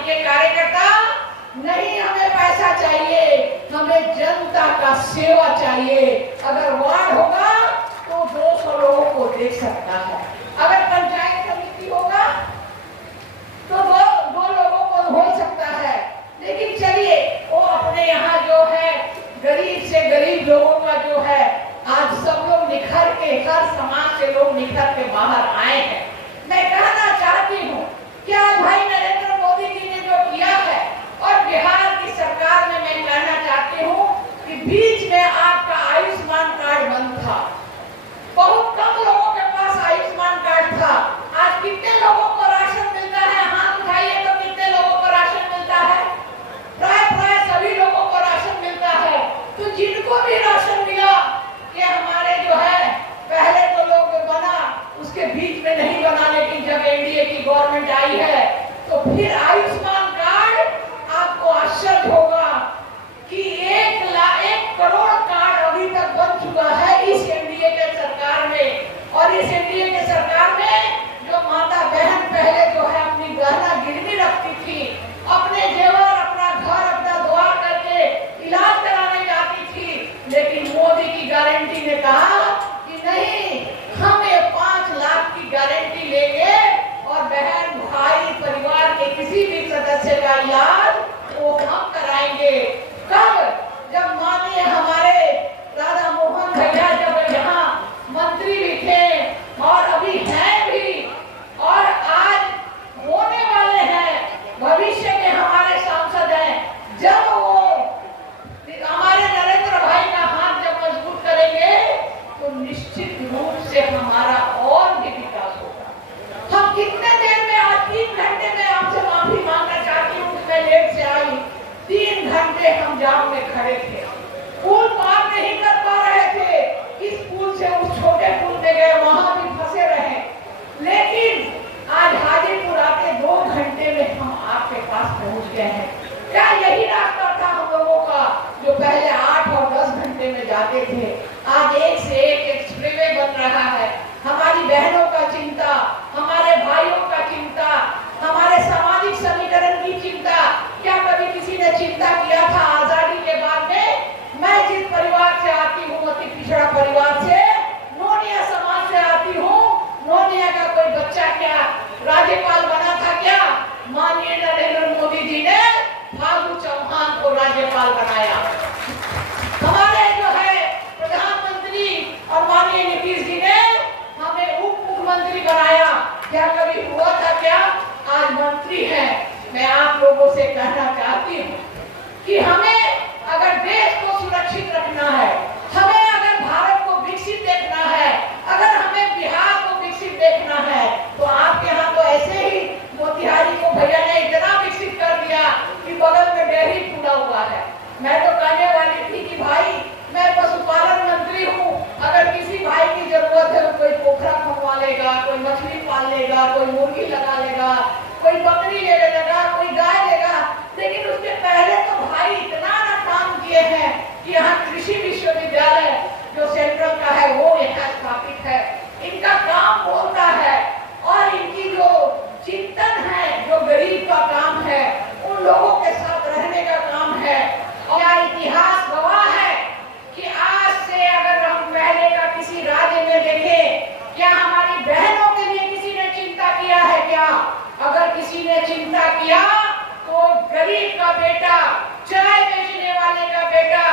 Party के कार्यकर्ता, नहीं हमें पैसा चाहिए, हमें जनता का सेवा चाहिए। अगर वार्ड होगा तो 200 लोगों को देख सकता है, अगर पंचायत समिति होगा तो दो लोगों को हो सकता है। लेकिन चलिए, वो अपने यहाँ जो है गरीब से गरीब लोगों का जो है, आज सब लोग निखर के, हर समाज के लोग निखर के बाहर आए हैं। मैं कहना चाहती हूँ कि आज भाई नरेंद्र मोदी जी ने जो किया है, और बिहार की सरकार में मैं कहना चाहती हूँ कि बीच में आपका आयुष्मान कार्ड बंद था, बहुत कम लोगों के पास आयुष्मान कार्ड था। आज कितने लोगों को राशन मिलता है? हाथ उठाइए तो कितने लोगों को राशन मिलता है? प्राय सभी लोगों को राशन मिलता है। तो जिनको भी राशन मिला, कि हमारे जो है पहले तो लोग बना, उसके बीच में नहीं बना, लेकिन जब एनडीए की गवर्नमेंट आई है तो फिर आयुष्मान कार्ड, आपको आश्चर्य होगा कि 1 करोड़ कार्ड अभी तक बन चुका है इस एनडीए के सरकार में। और इस एनडीए के सरकार में जो माता बहन पहले जो है अपनी गहना गिरवी रखती थी, अपने जेवर, अपना घर, अपना दुआ करके इलाज कराने जाती थी, लेकिन मोदी की गारंटी ने कहा कि नहीं, हम ये 5 लाख की गारंटी लेंगे और बहन भाई परिवार के किसी भी सदस्य का इलाज वो हम कराएंगे। कब? जब माननीय हमारे राधा मोहन भैया जब यहाँ मंत्री भी थे और अभी हैं भी, और आज होने वाले हैं, भविष्य के हमारे सांसद हैं, जब वो हमारे नरेंद्र भाई का हाथ जब मजबूत करेंगे तो निश्चित रूप से हमारा और भी विकास होगा। हम कितने देर में, आज 3 घंटे में आपसे माफी मांगना चाहती हूँ कि मैं लेट से आई। 3 घंटे हम जाम में खड़े थे, पुल पार नहीं कर पा रहे थे, इस पुल से उस छोटे पुल में गए, वहां भी फंसे रहे। लेकिन आज हाजीपुर आके 2 घंटे में हम आपके पास पहुंच गए हैं। क्या यही रास्ता था हम लोगों का, जो पहले 8 और 10 घंटे में जाते थे? आज एक से एक एक्सप्रेसवे बन रहा है। हमारी बहनों का चिंता, हमारे भाइयों का चिंता, हमारे सामाजिक समीकरण की चिंता, क्या कभी किसी ने चिंता किया था आजादी के बाद में? मैं जिस परिवार से आती हूँ, अति पिछड़ा परिवार से, नोनिया समाज से आती हूँ, नोनिया का कोई बच्चा क्या राज्यपाल बना था? क्या माननीय नरेंद्र मोदी जी ने फागू चौहान को राज्यपाल बनाया। हमारे जो है प्रधानमंत्री और माननीय नीतीश जी ने हमें उप मुख्यमंत्री बनाया। क्या कभी हुआ था क्या? आज मंत्री हैं। मैं आप लोगों से कहना चाहती हूँ कि हमें अगर देश को सुरक्षित रखना है, हमें अगर भारत को विकसित देखना है, अगर हमें बिहार को विकसित देखना है, तो आपके यहाँ तो ऐसे ही मोतिहारी को भैया ने इतना विकसित कर दिया कि बगल में डेयरी खुला हुआ है। मैं तो कहने वाली थी कि भाई मैं पशुपालन मंत्री हूँ, अगर किसी भाई की जरूरत है, कोई पोखरा खुलवा लेगा, कोई मछली पाल लेगा, कोई मुर्गी लगा लेगा, कोई बकरी ले लेगा, कोई गाय लेगा। लेकिन उसके पहले तो भाई इतना ना काम किए हैं कि यहाँ कृषि विश्वविद्यालय जो सेंट्रल का है वो यहाँ स्थापित है। इनका काम बोलता है, और इनकी जो चिंतन है, जो गरीब का काम है, उन लोगों के साथ रहने का काम है। और इतिहास गवाह है कि आज से अगर हम पहले का किसी राज्य में देखें, क्या हमारी बहनों के लिए किसी ने चिंता किया है? क्या अगर किसी ने चिंता किया तो गरीब का बेटा, चाय बेचने वाले का बेटा,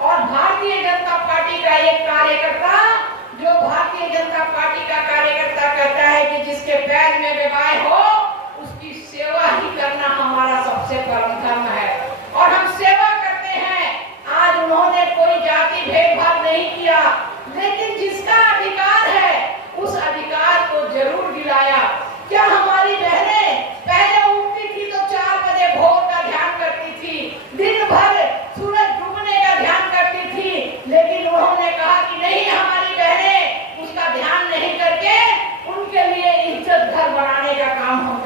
और भारतीय जनता पार्टी का एक कार्यकर्ता, जो भारतीय जनता पार्टी का कार्यकर्ता कहता है कि जिसके पैर में बेवाय हो उसकी सेवा ही करना हमारा सबसे परम धर्म है, और हम सेवा करते हैं। आज उन्होंने कोई जाति भेदभाव नहीं किया, लेकिन जिसका अधिकार है उस अधिकार को जरूर दिलाया। क्या हमारी बहनें पहले उठती थी तो 4 बजे भोर का ध्यान करती थी, दिन भर सूरज डूबने का ध्यान करती थी, लेकिन उन्होंने कहा कि नहीं, हमारी बहनें उसका ध्यान नहीं करके उनके लिए इज्जत घर बनाने का काम हम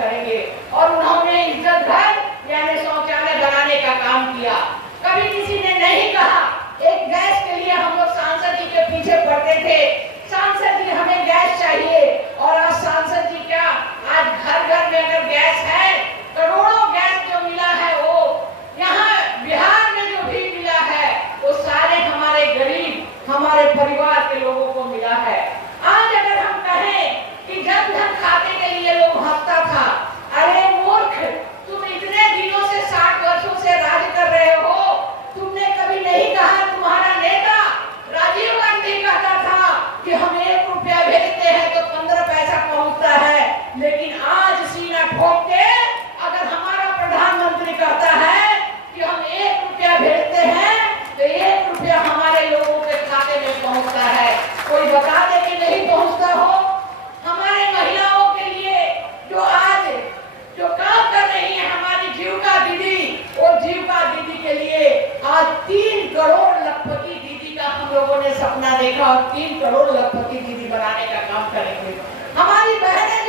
और 3 करोड़ लखपति दीदी बनाने का काम करेंगे। हमारी बहनें